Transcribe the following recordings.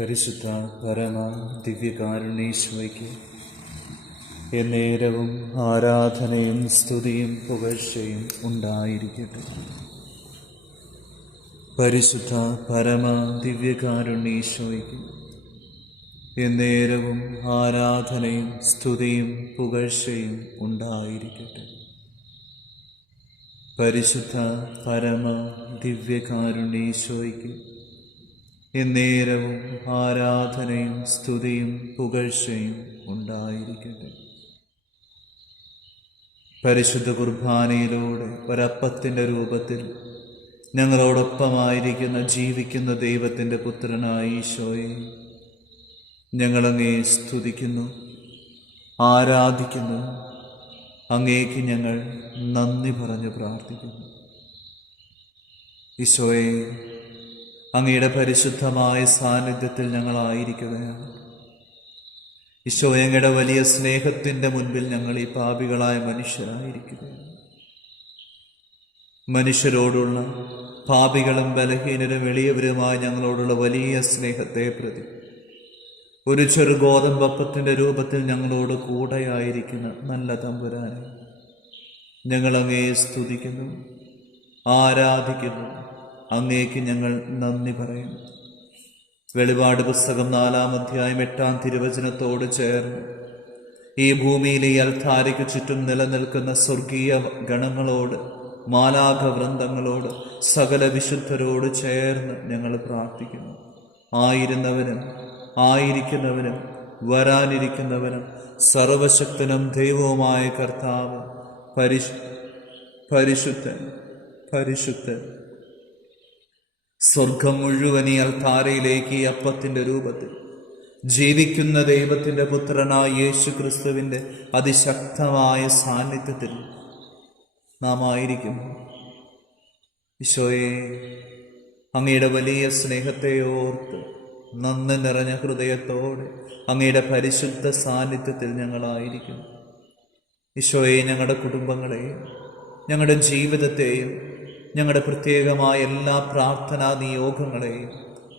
പരിശുദ്ധ പരമ ദിവ്യകാരുണ്യേശ്വയ്ക്ക് എന്നേരവും ആരാധനയും സ്തുതിയും പുകഴ്ചയും ഉണ്ടായിരിക്കട്ടെ. പരിശുദ്ധ പരമ ദിവ്യകാരുണ്യേശ്വയ്ക്ക് എന്നേരവും ആരാധനയും സ്തുതിയും പുകഴ്ചയും ഉണ്ടായിരിക്കട്ടെ. പരിശുദ്ധ പരമ ദിവ്യകാരുണ്യേശ്വയ്ക്ക് എന്നേരവും ആരാധനയും സ്തുതിയും പുകഴ്ചയും ഉണ്ടായിരിക്കട്ടെ. പരിശുദ്ധ കുർബാനയിലൂടെ ഒരപ്പത്തിൻ്റെ രൂപത്തിൽ ഞങ്ങളോടൊപ്പമായിരിക്കുന്ന ജീവിക്കുന്ന ദൈവത്തിൻ്റെ പുത്രനായ ഈശോയെ ഞങ്ങളങ്ങേ സ്തുതിക്കുന്നു, ആരാധിക്കുന്നു. അങ്ങേക്ക് ഞങ്ങൾ നന്ദി പറഞ്ഞ് പ്രാർത്ഥിക്കുന്നു. ഈശോയെ, അങ്ങയുടെ പരിശുദ്ധമായ സാന്നിധ്യത്തിൽ ഞങ്ങളായിരിക്കുകയാണ്. ഈശോയെ, അങ്ങയുടെ വലിയ സ്നേഹത്തിൻ്റെ മുൻപിൽ ഞങ്ങൾ ഈ പാപികളായ മനുഷ്യരായിരിക്കുകയാണ്. മനുഷ്യരോടുള്ള, പാപികളും ബലഹീനരും എളിയവരുമായ ഞങ്ങളോടുള്ള വലിയ സ്നേഹത്തെ പ്രതി ഒരു ചെറു ഗോതമ്പപ്പത്തിൻ്റെ രൂപത്തിൽ ഞങ്ങളോട് കൂടെയായിരിക്കുന്ന നല്ല തമ്പുരാനെ ഞങ്ങളങ്ങേ സ്തുതിക്കുന്നു, ആരാധിക്കുന്നു. അങ്ങേക്ക് ഞങ്ങൾ നന്ദി പറയുന്നു. വെളിപാട് പുസ്തകം 4-ാം അധ്യായം 8-ാം തിരുവചനത്തോട് ചേർന്ന് ഈ ഭൂമിയിലെ ഈ അൽത്താരയ്ക്ക് ചുറ്റും നിലനിൽക്കുന്ന സ്വർഗീയ ഗണങ്ങളോട്, മാലാഖ വൃന്ദങ്ങളോട്, സകല വിശുദ്ധരോട് ചേർന്ന് ഞങ്ങൾ പ്രാർത്ഥിക്കുന്നു. ആയിരുന്നവനും ആയിരിക്കുന്നവനും വരാനിരിക്കുന്നവനും സർവശക്തനും ദൈവവുമായ കർത്താവ് പരിശുദ്ധൻ പരിശുദ്ധൻ. സ്വർഗം മുഴുവൻ ഈ അൽത്താരയിലേക്ക് ഈ അപ്പത്തിൻ്റെ രൂപത്തിൽ ജീവിക്കുന്ന ദൈവത്തിൻ്റെ പുത്രനായ യേശു ക്രിസ്തുവിൻ്റെ അതിശക്തമായ സാന്നിധ്യത്തിൽ നാം ആയിരിക്കുന്നു. ഈശോയെ, അങ്ങയുടെ വലിയ സ്നേഹത്തെ ഓർത്ത് നന്ദി നിറഞ്ഞ ഹൃദയത്തോടെ അങ്ങയുടെ പരിശുദ്ധ സാന്നിധ്യത്തിൽ ഞങ്ങളായിരിക്കുന്നു. ഈശോയെ, ഞങ്ങളുടെ കുടുംബങ്ങളെയും ഞങ്ങളുടെ ജീവിതത്തെയും ഞങ്ങളുടെ പ്രത്യേകമായ എല്ലാ പ്രാർത്ഥനാ നിയോഗങ്ങളെയും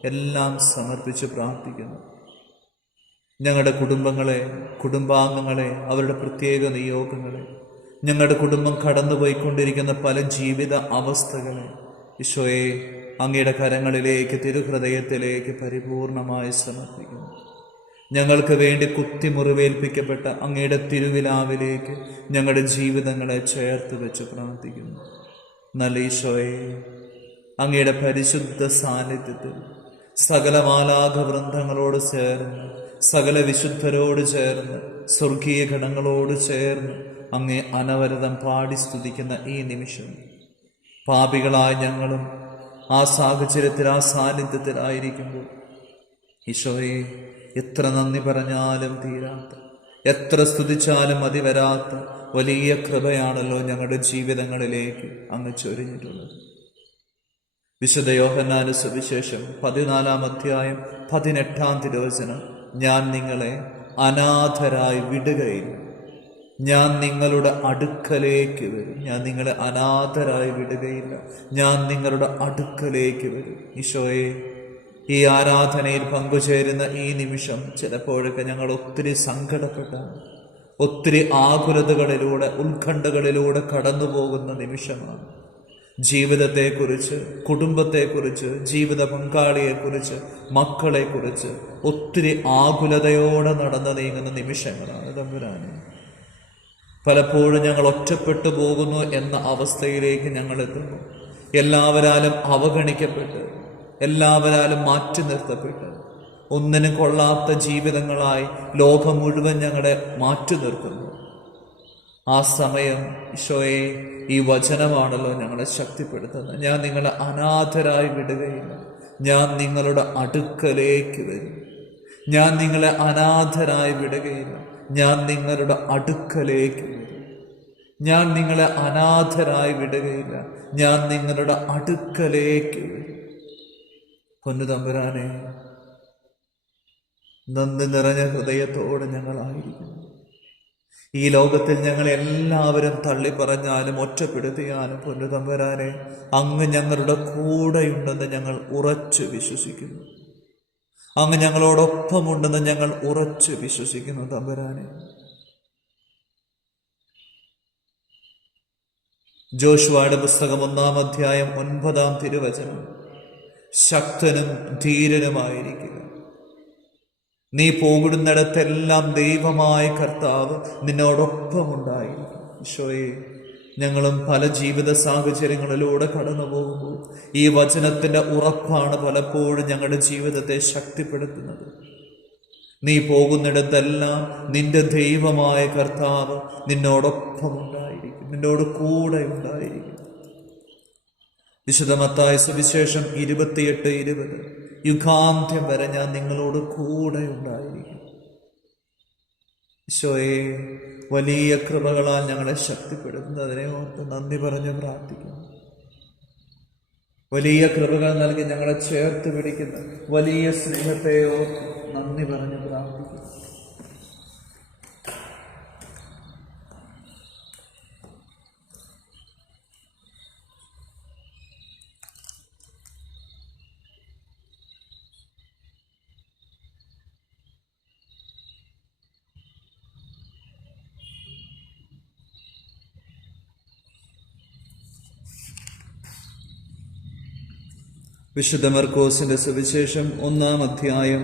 എല്ലാം സമർപ്പിച്ച് പ്രാർത്ഥിക്കുന്നു. ഞങ്ങളുടെ കുടുംബങ്ങളെ, കുടുംബാംഗങ്ങളെ, അവരുടെ പ്രത്യേക നിയോഗങ്ങളെ, ഞങ്ങളുടെ കുടുംബം കടന്നുപോയിക്കൊണ്ടിരിക്കുന്ന പല ജീവിത അവസ്ഥകളെ ഈശോയെ അങ്ങയുടെ കരങ്ങളിലേക്ക്, തിരുഹൃദയത്തിലേക്ക് പരിപൂർണമായി സമർപ്പിക്കുന്നു. ഞങ്ങൾക്ക് വേണ്ടി കുത്തിമുറിവേൽപ്പിക്കപ്പെട്ട അങ്ങയുടെ തിരുവിലാവിലേക്ക് ഞങ്ങളുടെ ജീവിതങ്ങളെ ചേർത്ത് വെച്ച് പ്രാർത്ഥിക്കുന്നു. നല്ല ഈശോയെ, അങ്ങയുടെ പരിശുദ്ധ സാന്നിധ്യത്തിൽ സകല മാലാഖ വൃന്ദങ്ങളോട് ചേർന്ന്, സകല വിശുദ്ധരോട് ചേർന്ന്, സ്വർഗീയ ഗണങ്ങളോട് ചേർന്ന് അങ്ങേ അനവരതം പാടി സ്തുതിക്കുന്ന ഈ നിമിഷം പാപികളായ ഞങ്ങളും ആ സാഹചര്യത്തിൽ, ആ സാന്നിധ്യത്തിലായിരിക്കുമ്പോൾ ഈശോയെ, എത്ര നന്ദി പറഞ്ഞാലും തീരാത്ത, എത്ര സ്തുതിച്ചാലും മതി വരാത്ത വലിയ കൃപയാണല്ലോ ഞങ്ങളുടെ ജീവിതങ്ങളിലേക്ക് അങ്ങ് ചൊരിഞ്ഞിട്ടുള്ളത്. വിശുദ്ധ യോഹന്നാന്റെ സുവിശേഷം 14-ാം അധ്യായം 18-ാം തിരുവചനം: ഞാൻ നിങ്ങളെ അനാഥരായി വിടുകയില്ല, ഞാൻ നിങ്ങളുടെ അടുക്കലേക്ക് വരും. ഞാൻ നിങ്ങളെ അനാഥരായി വിടുകയില്ല, ഞാൻ നിങ്ങളുടെ അടുക്കലേക്ക് വരും. ഈശോയെ, ഈ ആരാധനയിൽ പങ്കുചേരുന്ന ഈ നിമിഷം ചിലപ്പോഴൊക്കെ ഞങ്ങൾ ഒത്തിരി സങ്കടപ്പെട്ടാണ്, ഒത്തിരി ആകുലതകളിലൂടെ, ഉത്കണ്ഠകളിലൂടെ കടന്നു പോകുന്ന നിമിഷമാണ്. ജീവിതത്തെക്കുറിച്ച്, കുടുംബത്തെക്കുറിച്ച്, ജീവിത പങ്കാളിയെക്കുറിച്ച്, മക്കളെക്കുറിച്ച് ഒത്തിരി ആകുലതയോടെ നടന്നു നീങ്ങുന്ന നിമിഷങ്ങളാണ് തമ്പുരാനെ. പലപ്പോഴും ഞങ്ങൾ ഒറ്റപ്പെട്ടു പോകുന്നു എന്ന അവസ്ഥയിലേക്ക് ഞങ്ങൾ എത്തുന്നു. എല്ലാവരാലും അവഗണിക്കപ്പെട്ട്, എല്ലാവരാലും മാറ്റി നിർത്തപ്പെട്ട്, ഒന്നിനും കൊള്ളാത്ത ജീവിതങ്ങളായി ലോകം മുഴുവൻ ഞങ്ങളെ മാറ്റി നിർത്തുന്നു. ആ സമയം ഈശോയെ, ഈ വചനമാണല്ലോ ഞങ്ങളെ ശക്തിപ്പെടുത്തുന്നത്. ഞാൻ നിങ്ങളെ അനാഥരായി വിടുകയില്ല, ഞാൻ നിങ്ങളുടെ അടുക്കലേക്ക് വരും. ഞാൻ നിങ്ങളെ അനാഥരായി വിടുകയില്ല, ഞാൻ നിങ്ങളുടെ അടുക്കലേക്ക് വരും. ഞാൻ നിങ്ങളെ അനാഥരായി വിടുകയില്ല, ഞാൻ നിങ്ങളുടെ അടുക്കലേക്ക് വരും. പൊന്നു തമ്പുരാനെ, നന്ദി നിറഞ്ഞ ഹൃദയത്തോടെ ഞങ്ങളായിരിക്കുന്നു. ഈ ലോകത്തിൽ ഞങ്ങൾ എല്ലാവരും തള്ളിപ്പറഞ്ഞാലും ഒറ്റപ്പെടുത്തിയാലും പൊന്നു തമ്പുരാനെ, അങ്ങ് ഞങ്ങളുടെ കൂടെയുണ്ടെന്ന് ഞങ്ങൾ ഉറച്ചു വിശ്വസിക്കുന്നു. അങ്ങ് ഞങ്ങളോടൊപ്പമുണ്ടെന്ന് ഞങ്ങൾ ഉറച്ചു വിശ്വസിക്കുന്നു തമ്പുരാനെ. ജോഷുവയുടെ പുസ്തകം 1-ാം അധ്യായം 9-ാം തിരുവചനം. ശക്തനും ധീരനുമായിരിക്കുക, നീ പോകുന്നിടത്തെല്ലാം ദൈവമായ കർത്താവ് നിന്നോടൊപ്പമുണ്ടായിരിക്കും. ഈശോയെ, ഞങ്ങളും പല ജീവിത സാഹചര്യങ്ങളിലൂടെ കടന്നു പോകുമ്പോൾ ഈ വചനത്തിൻ്റെ ഉറപ്പാണ് പലപ്പോഴും ഞങ്ങളുടെ ജീവിതത്തെ ശക്തിപ്പെടുത്തുന്നത്. നീ പോകുന്നിടത്തെല്ലാം നിന്റെ ദൈവമായ കർത്താവ് നിന്നോടൊപ്പമുണ്ടായിരിക്കും, നിന്നോട് കൂടെ ഉണ്ടായിരിക്കും. വിശുദ്ധ മത്തായി സുവിശേഷം 28:20, യുഗാന്ത്യം വരെ ഞാൻ നിങ്ങളോട് കൂടെ ഉണ്ടായിരിക്കും. ഈശോയെ, വലിയ കൃപകളാൽ ഞങ്ങളെ ശക്തിപ്പെടുത്തുന്നതിനെ ഓർത്ത് നന്ദി പറഞ്ഞ് പ്രാർത്ഥിക്കുന്നു. വലിയ കൃപകൾ നൽകി ഞങ്ങളെ ചേർത്ത് പിടിക്കുന്ന വലിയ സ്നേഹത്തെ ഓർത്ത് നന്ദി പറഞ്ഞ് പ്രാർത്ഥിക്കുന്നു. വിശുദ്ധ മർക്കോസിന്റെ സുവിശേഷം 1-ാം അധ്യായം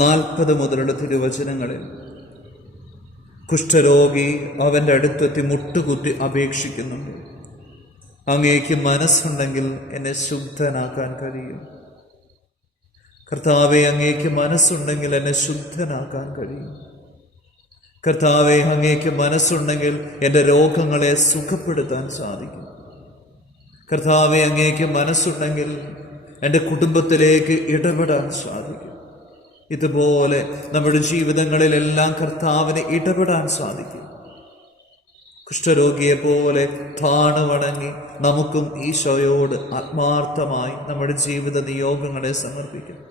40 മുതലുള്ള തിരുവചനങ്ങളിൽ കുഷ്ഠരോഗി അവൻ്റെ അടുത്തെത്തി മുട്ടുകുത്തി അപേക്ഷിക്കുന്നുണ്ട്. അങ്ങേക്ക് മനസ്സുണ്ടെങ്കിൽ എന്നെ ശുദ്ധനാക്കാൻ കഴിയും. കർത്താവെ, അങ്ങേക്ക് മനസ്സുണ്ടെങ്കിൽ എന്നെ ശുദ്ധനാക്കാൻ കഴിയും. കർത്താവെ, അങ്ങേക്ക് മനസ്സുണ്ടെങ്കിൽ എൻ്റെ രോഗങ്ങളെ സുഖപ്പെടുത്താൻ സാധിക്കും. കർത്താവെ, അങ്ങേക്ക് മനസ്സുണ്ടെങ്കിൽ എൻ്റെ കുടുംബത്തിലേക്ക് ഇടപെടാൻ സാധിക്കും. ഇതുപോലെ നമ്മുടെ ജീവിതങ്ങളിലെല്ലാം കർത്താവിന് ഇടപെടാൻ സാധിക്കും. കുഷ്ഠരോഗിയെ പോലെ താണുവണങ്ങി നമുക്കും ഈശോയോട് ആത്മാർത്ഥമായി നമ്മുടെ ജീവിത നിയോഗങ്ങളെ സമർപ്പിക്കാം.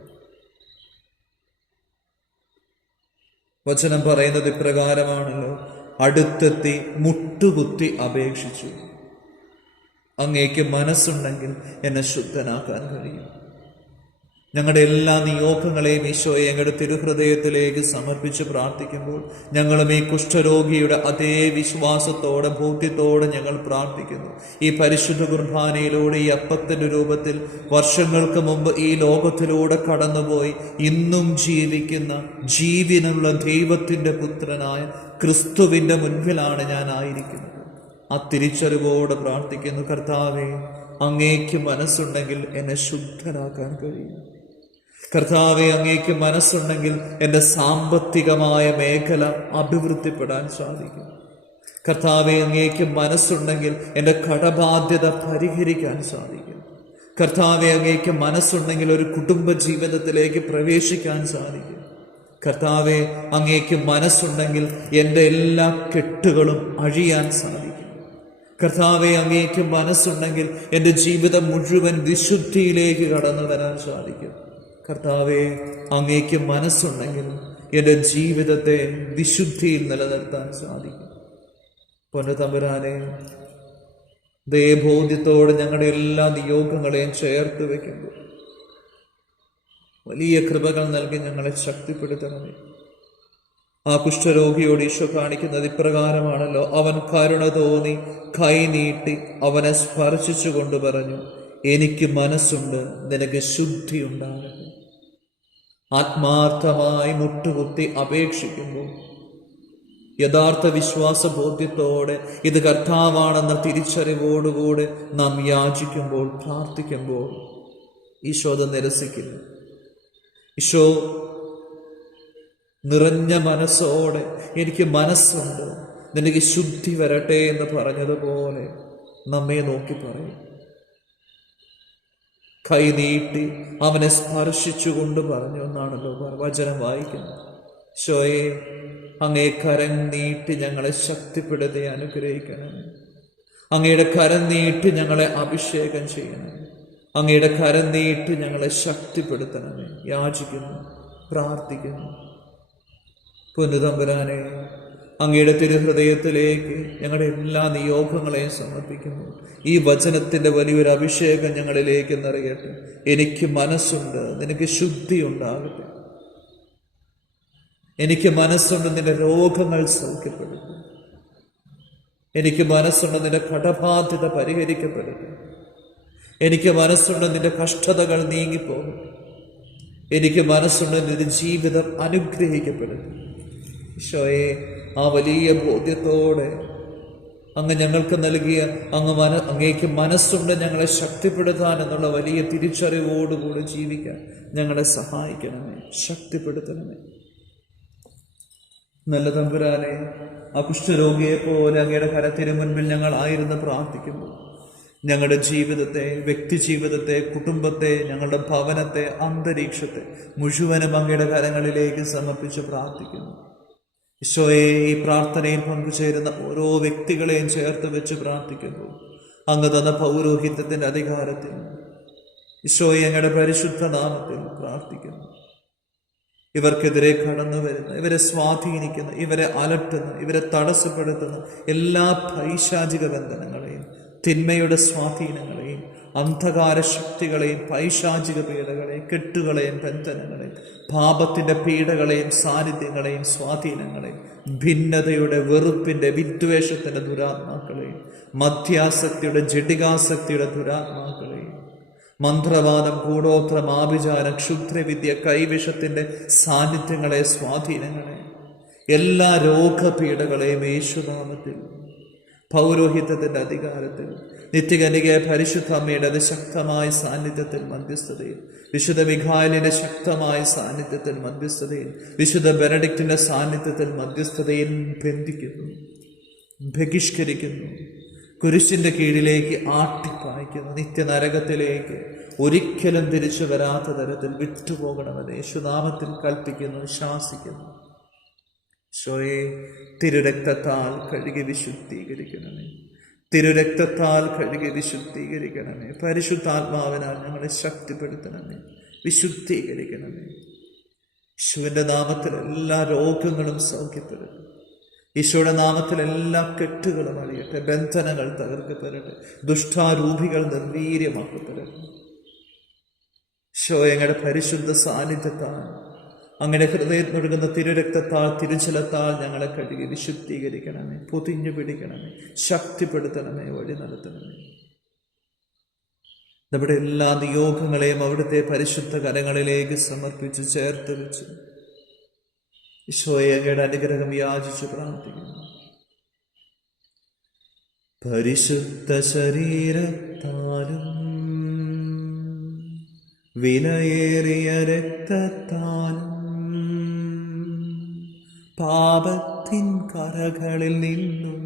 വചനം പറയുന്നത് ഇപ്രകാരമാണല്ലോ, അടുത്തെത്തി മുട്ടുകുത്തി അപേക്ഷിച്ചു. അങ്ങേക്ക് മനസ്സുണ്ടെങ്കിൽ എന്നെ ശുദ്ധനാക്കാൻ കഴിയും. ഞങ്ങളുടെ എല്ലാ നിയോഗങ്ങളെയും ഈശോയെ ഞങ്ങളുടെ തിരുഹൃദയത്തിലേക്ക് സമർപ്പിച്ച് പ്രാർത്ഥിക്കുമ്പോൾ ഞങ്ങളും ഈ കുഷ്ഠരോഗിയുടെ അതേ വിശ്വാസത്തോടെ ബോധ്യത്തോടെ ഞങ്ങൾ പ്രാർത്ഥിക്കുന്നു. ഈ പരിശുദ്ധ കുർബാനയിലൂടെ ഈ അപ്പത്തിൻ്റെ രൂപത്തിൽ വർഷങ്ങൾക്ക് മുമ്പ് ഈ ലോകത്തിലൂടെ കടന്നുപോയി ഇന്നും ജീവിക്കുന്ന ജീവനുള്ള ദൈവത്തിൻ്റെ പുത്രനായ ക്രിസ്തുവിൻ്റെ മുൻപിലാണ് ഞാൻ ആയിരിക്കുന്നത്. ആ തിരിച്ചറിവോടെ പ്രാർത്ഥിക്കുന്നു. കർത്താവെ, അങ്ങേക്ക് മനസ്സുണ്ടെങ്കിൽ എന്നെ ശുദ്ധനാക്കാൻ കഴിയും. കർത്താവെ, അങ്ങേക്ക് മനസ്സുണ്ടെങ്കിൽ എൻ്റെ സാമ്പത്തികമായ മേഖല അഭിവൃദ്ധിപ്പെടാൻ സാധിക്കും. കർത്താവെ, അങ്ങേക്ക് മനസ്സുണ്ടെങ്കിൽ എൻ്റെ കടബാധ്യത പരിഹരിക്കാൻ സാധിക്കും. കർത്താവെ, അങ്ങേക്ക് മനസ്സുണ്ടെങ്കിൽ ഒരു കുടുംബ ജീവിതത്തിലേക്ക് പ്രവേശിക്കാൻ സാധിക്കും. കർത്താവെ, അങ്ങേക്ക് മനസ്സുണ്ടെങ്കിൽ എൻ്റെ എല്ലാ കെട്ടുകളും അഴിയാൻ സാധിക്കും. കർത്താവെ, അങ്ങേക്ക് മനസ്സുണ്ടെങ്കിൽ എൻ്റെ ജീവിതം മുഴുവൻ വിശുദ്ധിയിലേക്ക് കടന്നു വരാൻ സാധിക്കും. കർത്താവെ, അങ്ങേക്ക് മനസ്സുണ്ടെങ്കിൽ എൻ്റെ ജീവിതത്തെ വിശുദ്ധിയിൽ നിലനിർത്താൻ സാധിക്കും. പൊന്നുതമ്പുരാനെ, ദയബോധ്യത്തോടെ ഞങ്ങളുടെ എല്ലാ നിയോഗങ്ങളെയും ചേർത്ത് വയ്ക്കുമ്പോൾ വലിയ കൃപകൾ നൽകി ഞങ്ങളെ ശക്തിപ്പെടുത്തണമേ. ആ കുഷ്ഠരോഗിയോട് ഈശോ കാണിക്കുന്നത് ഇപ്രകാരമാണല്ലോ, അവൻ കരുണ തോന്നി കൈ നീട്ടി അവനെ സ്പർശിച്ചുകൊണ്ട് പറഞ്ഞു, എനിക്ക് മനസ്സുണ്ട്, നിനക്ക് ശുദ്ധി ഉണ്ടാകട്ടെ. ആത്മാർത്ഥമായി മുട്ടുകുത്തി അപേക്ഷിക്കുമ്പോൾ, യഥാർത്ഥ വിശ്വാസ ബോധ്യത്തോടെ ഇത് കർത്താവാണെന്ന തിരിച്ചറിവോടുകൂടെ നാം യാചിക്കുമ്പോൾ, പ്രാർത്ഥിക്കുമ്പോൾ ഈശോ അത് നിരസിക്കില്ല. ഈശോ നിറഞ്ഞ മനസ്സോടെ എനിക്ക് മനസ്സുണ്ട്, നിനക്ക് ശുദ്ധി വരട്ടെ എന്ന് പറഞ്ഞതുപോലെ നമ്മെ നോക്കി പറയും. കൈ നീട്ടി അവനെ സ്പർശിച്ചുകൊണ്ട് പറഞ്ഞു എന്നാണല്ലോ വചനം വായിക്കുന്നത്. ഈശോയെ, അങ്ങേ കരം നീട്ടി ഞങ്ങളെ ശക്തിപ്പെടുത്തി അനുഗ്രഹിക്കണം. അങ്ങയുടെ കരം നീട്ടി ഞങ്ങളെ അഭിഷേകം ചെയ്യണം. അങ്ങയുടെ കരം നീട്ടി ഞങ്ങളെ ശക്തിപ്പെടുത്തണമേ. യാചിക്കുന്നു, പ്രാർത്ഥിക്കുന്നു. പൊന്നുതമ്പുരാനെ, അങ്ങയുടെ തിരുഹൃദയത്തിലേക്ക് ഞങ്ങളുടെ എല്ലാ നിയോഗങ്ങളെയും സമർപ്പിക്കുന്നു. ഈ വചനത്തിൻ്റെ വലിയൊരു അഭിഷേകം ഞങ്ങളിലേക്ക് നിറയട്ടെ. എനിക്ക് മനസ്സുണ്ട്, നിനക്ക് ശുദ്ധി ഉണ്ടാകട്ടെ. എനിക്ക് മനസ്സുണ്ട്, നിന്റെ രോഗങ്ങൾ സൗഖ്യപ്പെടുത്തും. എനിക്ക് മനസ്സുണ്ട്, നിന്റെ കടബാധ്യത പരിഹരിക്കപ്പെടട്ടെ. എനിക്ക് മനസ്സുണ്ട്, നിന്റെ കഷ്ടതകൾ നീങ്ങിപ്പോകും. എനിക്ക് മനസ്സുണ്ട്, നിന്റെ ജീവിതം അനുഗ്രഹിക്കപ്പെടട്ടെ. ഈശോയെ, ആ വലിയ ബോധ്യത്തോടെ അങ്ങ് ഞങ്ങൾക്ക് നൽകിയ അങ്ങേക്ക് മനസ്സുണ്ട് ഞങ്ങളെ ശക്തിപ്പെടുത്താൻ എന്നുള്ള വലിയ തിരിച്ചറിവോടുകൂടി ജീവിക്കാൻ ഞങ്ങളെ സഹായിക്കണമേ, ശക്തിപ്പെടുത്തണമേ. നല്ല തമ്പുരാനെ, ആ കുഷ്ഠരോഗിയെ പോലെ അങ്ങയുടെ കരത്തിന് മുൻപിൽ ഞങ്ങൾ ആയിരുന്നു പ്രാർത്ഥിക്കുമ്പോൾ ഞങ്ങളുടെ ജീവിതത്തെ, വ്യക്തി ജീവിതത്തെ, കുടുംബത്തെ, ഞങ്ങളുടെ ഭവനത്തെ, അന്തരീക്ഷത്തെ മുഴുവനും അങ്ങയുടെ കരങ്ങളിലേക്ക് സമർപ്പിച്ച് പ്രാർത്ഥിക്കുന്നു. ഈശോയെ, ഈ പ്രാർത്ഥനയിൽ പങ്കുചേരുന്ന ഓരോ വ്യക്തികളെയും ചേർത്ത് വെച്ച് പ്രാർത്ഥിക്കുമ്പോൾ അങ്ങ് തന്ന പൗരോഹിത്യത്തിൻ്റെ അധികാരത്തിൽ ഈശോയെ അങ്ങയുടെ പരിശുദ്ധ നാമത്തിൽ പ്രാർത്ഥിക്കുന്നു. ഇവർക്കെതിരെ കടന്നു വരുന്ന, ഇവരെ സ്വാധീനിക്കുന്ന, ഇവരെ അലട്ടുന്ന, ഇവരെ തടസ്സപ്പെടുത്തുന്ന എല്ലാ പൈശാചിക ബന്ധനങ്ങളെയും, തിന്മയുടെ സ്വാധീനങ്ങളെയും, അന്ധകാര ശക്തികളെയും, പൈശാചിക പീഡകളെയും, കെട്ടുകളെയും, ബന്ധനങ്ങളെയും, പാപത്തിൻ്റെ പീഡകളെയും, സാന്നിധ്യങ്ങളെയും, സ്വാധീനങ്ങളെയും, ഭിന്നതയുടെ, വെറുപ്പിൻ്റെ, വിദ്വേഷത്തിൻ്റെ ദുരാത്മാക്കളെയും, മധ്യാസക്തിയുടെ, ജഡികാസക്തിയുടെ ദുരാത്മാക്കളെയും, മന്ത്രവാദം, കൂടോത്രം, ആഭിചാരം, ക്ഷുദ്രവിദ്യ, കൈവിഷത്തിൻ്റെ സാന്നിധ്യങ്ങളെ, സ്വാധീനങ്ങളെ, എല്ലാ രോഗപീഠകളെയും യേശുനാമത്തിൽ പൗരോഹിത്യത്തിൻ്റെ അധികാരത്തിൽ നിത്യകന്യകയായ പരിശുദ്ധ അമ്മയുടെ അതിശക്തമായ സാന്നിധ്യത്തിൽ മധ്യസ്ഥതയിൽ, വിശുദ്ധ മിഖായേലിന്റെ ശക്തമായ സാന്നിധ്യത്തിൽ മധ്യസ്ഥതയിൽ, വിശുദ്ധ ബെനഡിക്റ്റിന്റെ സാന്നിധ്യത്തിൽ മധ്യസ്ഥതയിൽ ബന്ധിക്കുന്നു, ബഹിഷ്കരിക്കുന്നു, കുരിശിന്റെ കീഴിലേക്ക് ആട്ടിപ്പായിക്കുന്നു, നിത്യനരകത്തിലേക്ക് ഒരിക്കലും തിരിച്ചു വരാത്ത തരത്തിൽ വിട്ടുപോകണമെന്ന് യേശുനാമത്തിൽ കൽപ്പിക്കുന്നു, ശാസിക്കുന്നു. ഈശോയെ, തിരുരക്തത്താൽ കഴുകി വിശുദ്ധീകരിക്കണമേ, തിരുരക്തത്താൽ കഴുകി വിശുദ്ധീകരിക്കണമേ. പരിശുദ്ധാത്മാവിനാൽ ഞങ്ങളെ ശക്തിപ്പെടുത്തണമേ, വിശുദ്ധീകരിക്കണമേ. യേശുവിൻ്റെ നാമത്തിൽ എല്ലാ രോഗങ്ങളും സൗഖ്യപ്പെടട്ടെ. ഈശോയുടെ നാമത്തിൽ എല്ലാ കെട്ടുകളും അഴിയട്ടെ, ബന്ധനങ്ങൾ തകർക്കപ്പെടട്ടെ, ദുഷ്ടാരൂപികൾ നിർവീര്യമാക്കപ്പെടട്ടെ. ഈശോ, ഞങ്ങളുടെ പരിശുദ്ധ സാന്നിധ്യത്താൽ, അങ്ങനെ ഹൃദയത്തിനൊഴുകുന്ന തിരുരക്തത്താൽ, തിരുജലത്താൽ ഞങ്ങളെ കഴുകി വിശുദ്ധീകരിക്കണമേ, പൊതിഞ്ഞു പിടിക്കണമേ, ശക്തിപ്പെടുത്തണമേ, വഴി നടത്തണമേ. നമ്മുടെ എല്ലാ നിയോഗങ്ങളെയും അവിടുത്തെ പരിശുദ്ധ കരങ്ങളിലേക്ക് സമർപ്പിച്ച് ചേർത്ത് വെച്ച് ഈശോയെ അങ്ങയുടെ അനുഗ്രഹം യാചിച്ച് പ്രാർത്ഥിക്കുന്നു. പരിശുദ്ധ ശരീരത്താലും വിലയേറിയ രക്തത്താലും പാപത്തിൻ കറകളിൽ നിന്നും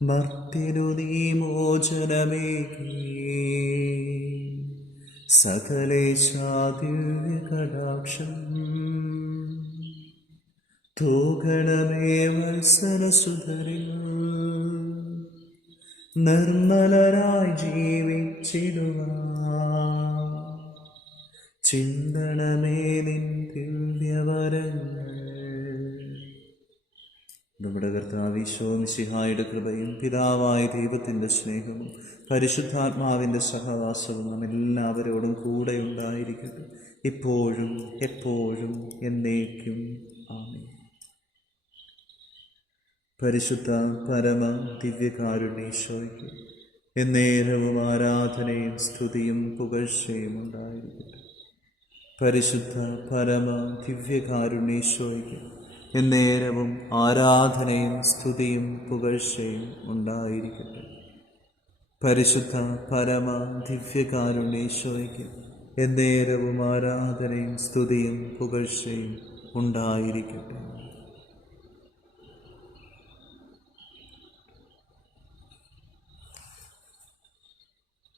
മർത്യനു നീ മോചനമേകി സകലേശാദിവ്യ കടാക്ഷം തൂകണമേ വത്സലസുധരിൽ നിർമ്മലരായി ജീവിച്ചിടുവാൻ ചിന്തണമേ നിൻ ദിവ്യവരങ്ങൾ. നമ്മുടെ കർത്താവ് ഈശോ മിശിഹായുടെ കൃപയും പിതാവായ ദൈവത്തിൻ്റെ സ്നേഹവും പരിശുദ്ധാത്മാവിൻ്റെ സഹവാസവും നാം എല്ലാവരോടും കൂടെ ഉണ്ടായിരിക്കട്ടെ, ഇപ്പോഴും എപ്പോഴും എന്നേക്കും. ആമേൻ. പരിശുദ്ധ പരമ ദിവ്യകാരുണ്യേശോയ്ക്ക് എന്നേരവും ആരാധനയും സ്തുതിയും പുകഴ്ചയും ഉണ്ടായിരിക്കട്ടെ. പരിശുദ്ധ പരമ ദിവ്യകാരുണ്യേശോയ്ക്ക് എന്നേരവും ആരാധനയും സ്തുതിയും പുകഴ്ചയും ഉണ്ടായിരിക്കട്ടെ. പരിശുദ്ധ പരമ ദിവ്യകാരുണ്യേശോയ്ക്ക് എന്നേരവും ആരാധനയും സ്തുതിയും പുകഴ്ചയും ഉണ്ടായിരിക്കട്ടെ.